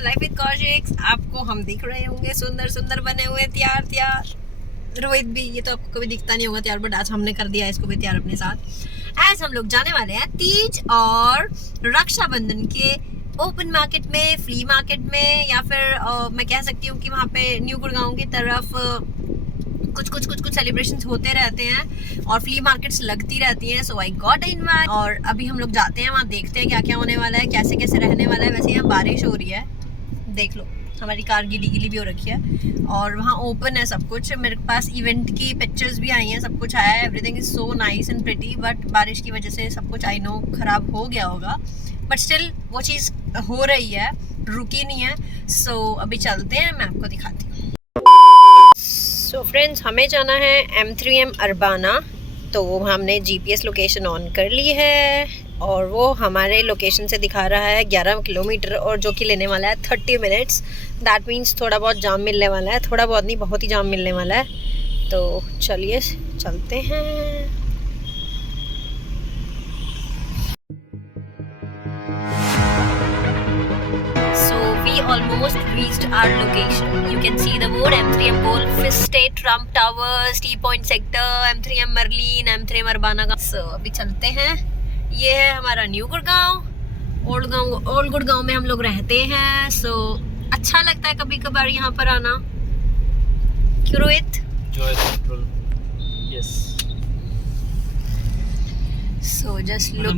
Life with Kaushik. आपको हम दिख रहे होंगे सुंदर सुंदर बने हुए तैयार। रोहित भी, ये तो आपको कभी दिखता नहीं होगा तैयार, बट आज हमने कर दिया इसको भी तैयार अपने साथ। आज हम लोग जाने वाले हैं तीज और रक्षाबंधन के ओपन मार्केट में, फ्ली मार्केट में, या फिर मैं कह सकती हूँ कि वहाँ पे न्यू गुड़गांव की तरफ कुछ सेलिब्रेशंस होते रहते हैं और फ्ली मार्केट्स लगती रहती हैं। सो आई गॉट इनवाइट और अभी हम लोग जाते हैं वहाँ, देखते हैं क्या क्या होने वाला है, कैसे कैसे रहने वाला है। वैसे यहाँ बारिश हो रही है, देख लो हमारी कार गीली गीली भी हो रखी है और वहाँ ओपन है सब कुछ। मेरे पास इवेंट की पिक्चर्स भी आई हैं, सब कुछ आया है, everything is so nice and pretty. But बारिश की वजह से सब कुछ आई नो खराब हो गया होगा, बट स्टिल वो चीज़ हो रही है, रुकी नहीं है। सो अभी चलते हैं, मैं आपको दिखाती हूँ। सो फ्रेंड्स, हमें जाना है M3M अरबाना। तो हमने GPS लोकेशन ऑन कर ली है और वो हमारे लोकेशन से दिखा रहा है 11 किलोमीटर और जो कि लेने वाला है 30 मिनट्स। दैट मीन्स थोड़ा बहुत जाम मिलने वाला है, थोड़ा बहुत नहीं बहुत ही जाम मिलने वाला है। तो चलिए चलते हैं। Almost reached our location. You can see the board M3M Golf Estate, Trump Towers, T Point Sector, M3M Merlin, M3M Urbana का। So अभी चलते हैं। ये है हमारा न्यू गुड़गांव। ओल्ड गुड़गांव में हम लोग रहते हैं। So अच्छा लगता है कभी कभार यहाँ पर आना। क्यों Rohit? Joy Central. Yes. So just look.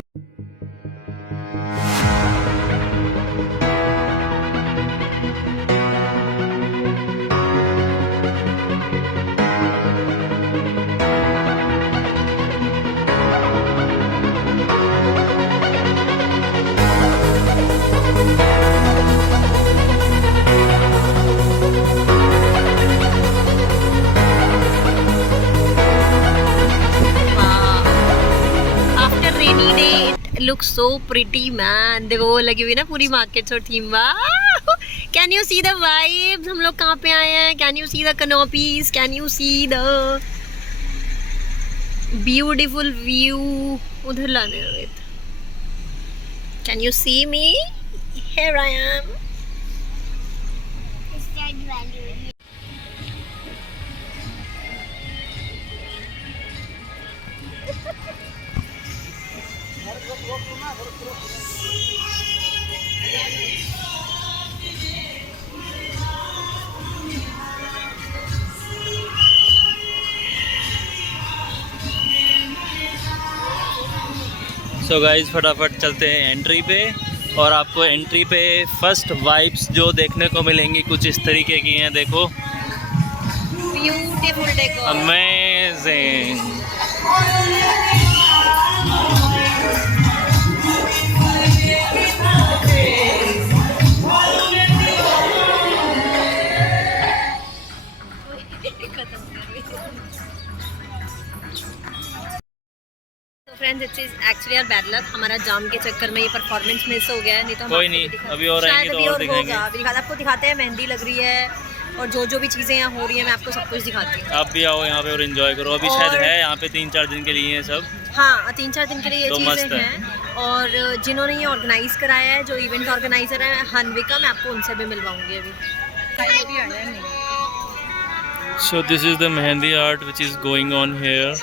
Looks so pretty man। देखो वो लगी हुई ना पूरी मार्केट्स और थीम। वाह, can you see the vibes? हम लोग कहाँ पे आए हैं? Can you see the canopies? Can you see the beautiful view? उधर लाने रहे थे। Can you see me? Here I am. So guys फटाफट चलते हैं एंट्री पे और आपको एंट्री पे फर्स्ट वाइब्स जो देखने को मिलेंगी कुछ इस तरीके की हैं। देखो, beautiful decor, amazing. Friends, it is actually our bad luck. हमारा जाम के चक्कर में ये परफॉर्मेंस मिस हो गया है, नहीं तो हम कोई नहीं, अभी और आएंगे तो और दिखाएंगे। आपको दिखाते हैं, मेहंदी लग रही है और जो भी चीज़ें यहाँ हो रही हैं मैं आपको सब कुछ दिखाती हूँ। आप भी आओ यहाँ पे और एंजॉय करो। अभी शायद है यहाँ पे 3-4 दिन के लिए है सब। हाँ, 3-4 दिन के लिए ये तो चीज़ें हैं। और जिन्होंने ये ऑर्गेनाइज कराया है, जो इवेंट ऑर्गेनाइजर है हनविका, मैं आपको उनसे भी मिलवाऊंगी अभी। So this is the mehendi art which is going on here.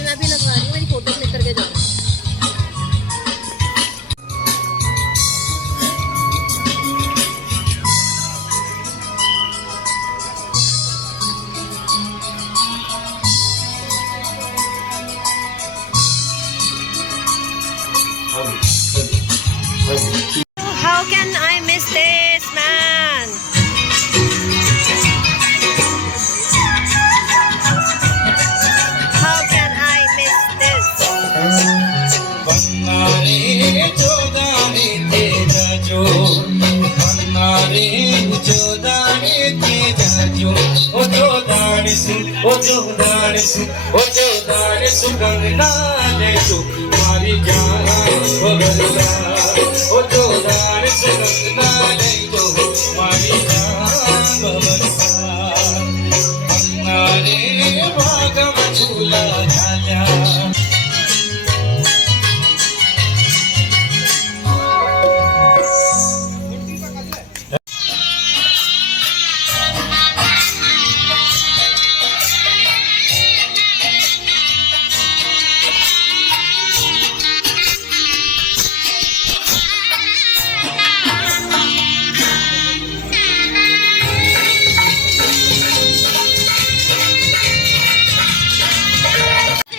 मैं भी लगवा रही हूँ, मेरी फोटो क्लिक करके जाओ। How can I miss this, man? How can I miss this?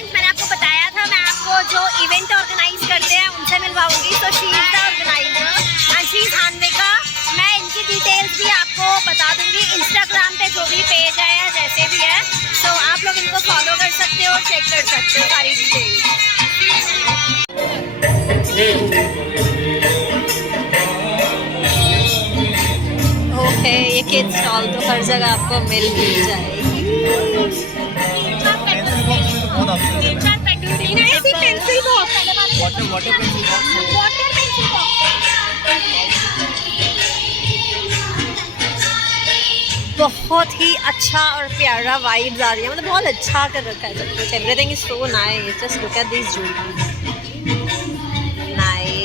मैंने आपको बताया था मैं आपको जो इवेंट ऑर्गेनाइज करते हैं उनसे मिलवाऊंगी। तो she is the organiser and she is Hanvika. मैं इनकी डिटेल्स भी आपको बता दूंगी इंस्टाग्राम पे, जो भी पेज है या जैसे भी है, तो आप लोग इनको फॉलो कर सकते हो, चेक कर सकते हो सारी डिटेल्स। ओके, ये किड्स स्टॉल तो हर जगह आपको मिल ही जाएगी। बहुत ही अच्छा और प्यारा वाइब्स आ रही है, मतलब बहुत अच्छा कर रखा है सब कुछ। Everything is so nice, just look at this jewellery, nice.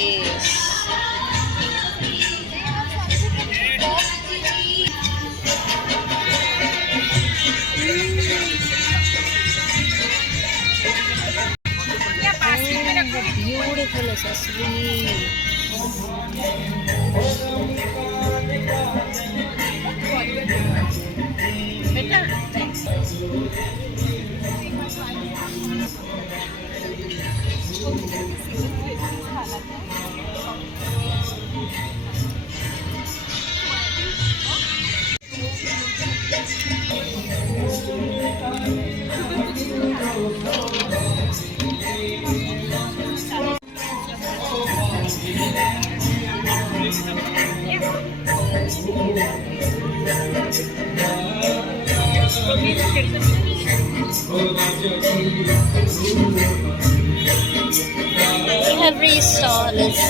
Beautiful accessory. Every stall is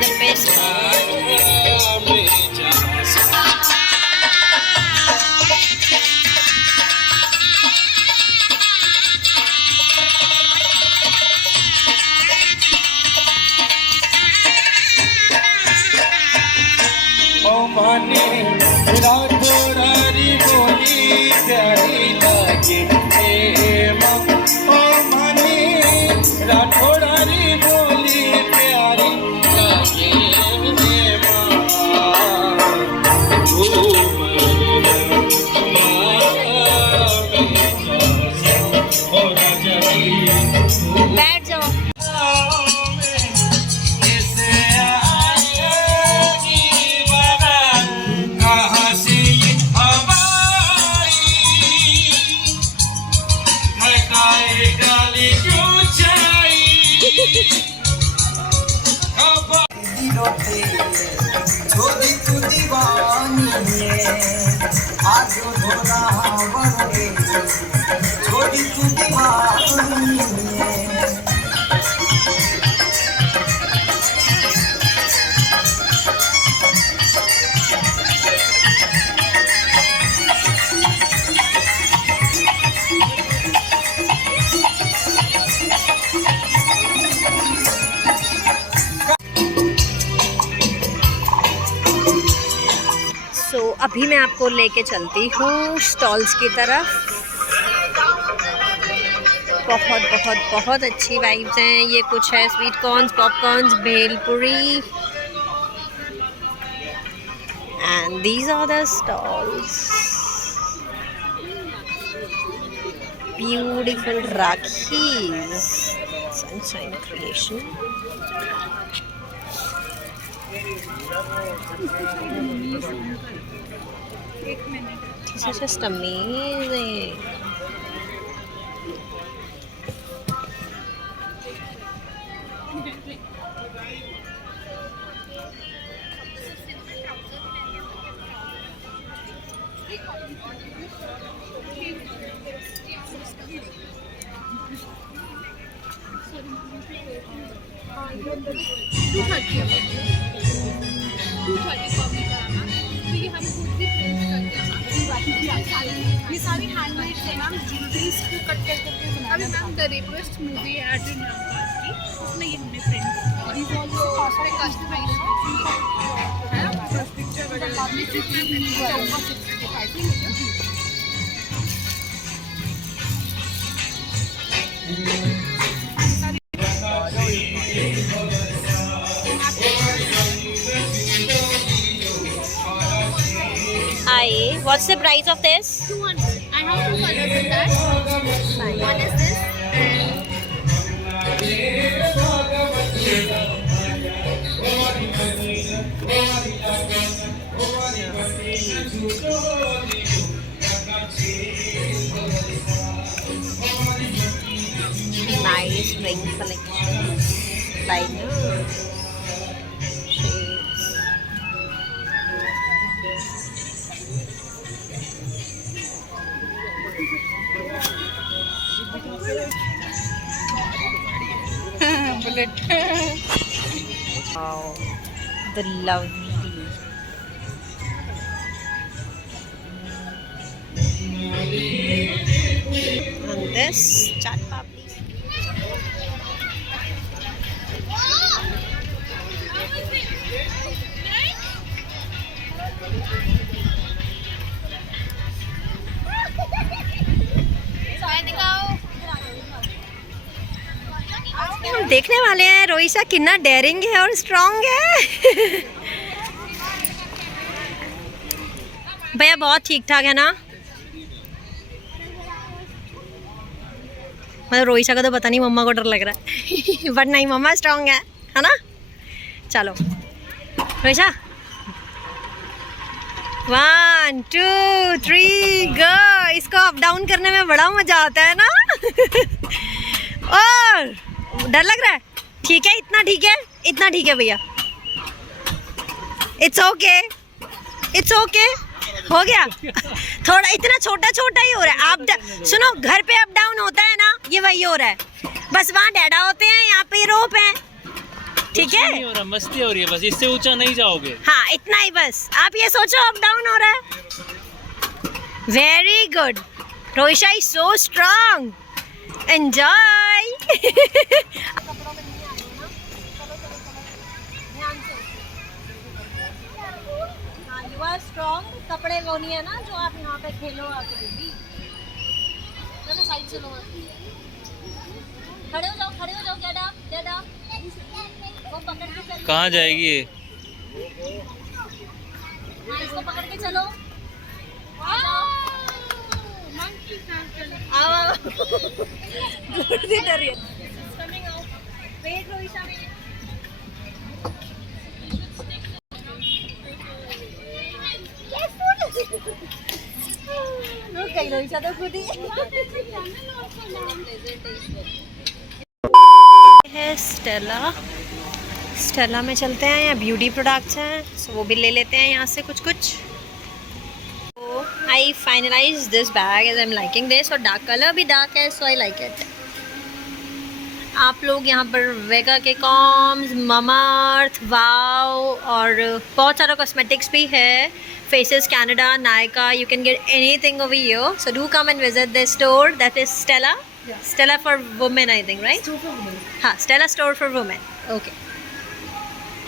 the best part. बैठ जाओ। अभी मैं आपको लेके चलती हूँ स्टॉल्स की तरफ। बहुत बहुत बहुत अच्छी वाइब्स हैं। ये कुछ है sweet corns, popcorns, bhelpuri, and these are the stalls. Beautiful rakhis, sunshine creation. This is just amazing. ये सारी हैंडमेड है मैम, ज्वेलरीज को कट कर करके बनाया। अभी मैम द रेपेस्ट मूवी है एड्रिन रामपाल की, उसमें ये हमने प्रिंट और ये ऑल्सो कस्टमाइज्ड है ना, फर्स्ट पिक्चर वगैरह आपने What's the price of this? 200. I have two colors in that. One is this and Nice ring collection. Like shades. bullet. Wow, the lovely. And this chaat papdi. हम देखने वाले हैं रोईशा कितना dairying है और strong है। भैया बहुत ठीक ठाक है ना, मतलब रोईशा का तो पता नहीं, मम्मा को डर लग रहा है बट नहीं, मम्मा स्ट्रांग है ना। चलो रोईशा, 1 2 3 गो। इसको अप डाउन करने में बड़ा मजा आता है ना और डर लग रहा है? ठीक है, इतना ठीक है, इतना ठीक है भैया, इट्स ओके, इट्स ओके, हो गया। थोड़ा इतना छोटा छोटा ही हो रहा है। आप सुनो, घर पे अप डाउन होता है ना, ये वही हो रहा है, बस वहाँ डैडा होते हैं, यहाँ पे रोप है, ठीक है। नहीं हो रहा, मस्ती हो रही है, बस इससे ऊंचा नहीं जाओगे। हाँ, इतना ही बस, आप ये सोचो अप डाउन हो रहा है। Very good, Roisha is so strong, enjoy. You are strong, कपड़े वो नहीं है ना जो आप यहाँ पे खेलो आके बेबी। ना साइड से लो, खड़े हो जाओ, खड़े हो जाओ, गेट अप, गेट अप। वो पकड़ के चलो। कहाँ जाएगी ये? हाँ, इसको पकड़ के चलो। वेट रोईशा, रोईशा तो खुद ही है। स्टेला में चलते हैं, यहाँ ब्यूटी प्रोडक्ट्स हैं, सो वो भी ले लेते हैं यहाँ से कुछ कुछ। I finalized this bag as I'm liking this, और डार्क कलर भी डार्क है, so I like it। आप लोग यहाँ पर वेगा के कॉम्स, ममाअर्थ, वाव और बहुत सारा कॉस्मेटिक्स भी है, faces Canada, Nykaa, you can get anything over here, so do come and visit this store, that is Stella। Yeah. Stella for women, I think, right? Store for women. हाँ, Stella store for women, okay।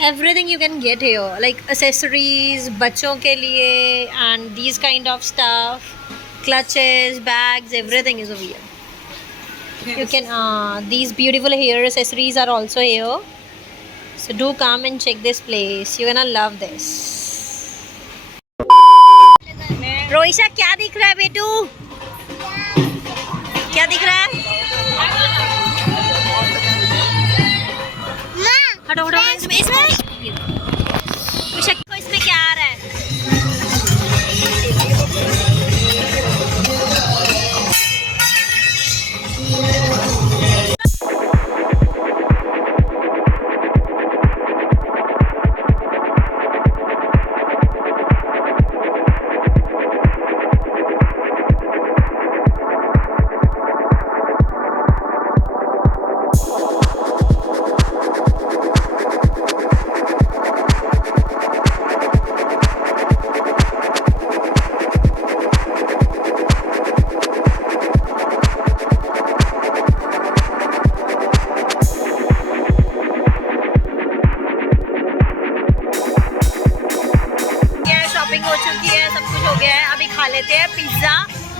Everything you can get here, like accessories, बच्चों के लिए, and these kind of stuff, clutches, bags, everything is over here। You can, these beautiful hair accessories are also here, so do come and check this place, you're gonna love this। रोईशा, क्या दिख रहा है बेटू? क्या दिख रहा है? हटो हटो, इसमें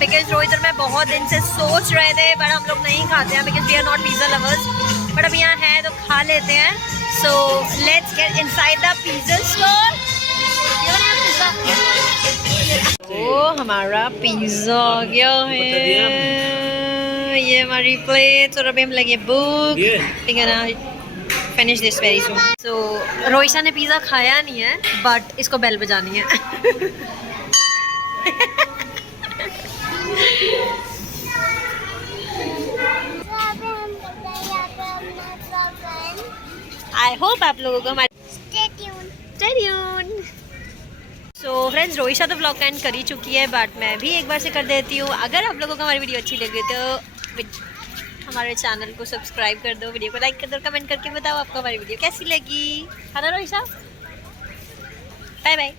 बिकॉज रोहित और मैं बहुत दिन से सोच रहे थे, बट हम लोग नहीं खाते हैं because we are not pizza lovers, but अब यहाँ है तो खा लेते हैं। So let's get inside the pizza store. ओ हमारा पिज़्ज़ा आ गया है, ये हमारी प्लेट, और अभी हम लगे भूख, ठीक है ना। Finish this very soon. So Rohisha ने पिज़्ज़ा खाया नहीं है, बट इसको बेल बजानी है। आई होप आप लोगों को हमारे सो फ्रेंड्स, रोहिशा तो व्लॉग एंड कर ही चुकी है, बट मैं भी एक बार से कर देती हूँ। अगर आप लोगों को हमारी वीडियो अच्छी लगी तो हमारे चैनल को सब्सक्राइब कर दो, वीडियो को लाइक कर दो, कमेंट करके बताओ आपको हमारी वीडियो कैसी लगी, है ना रोहिशा। Bye bye.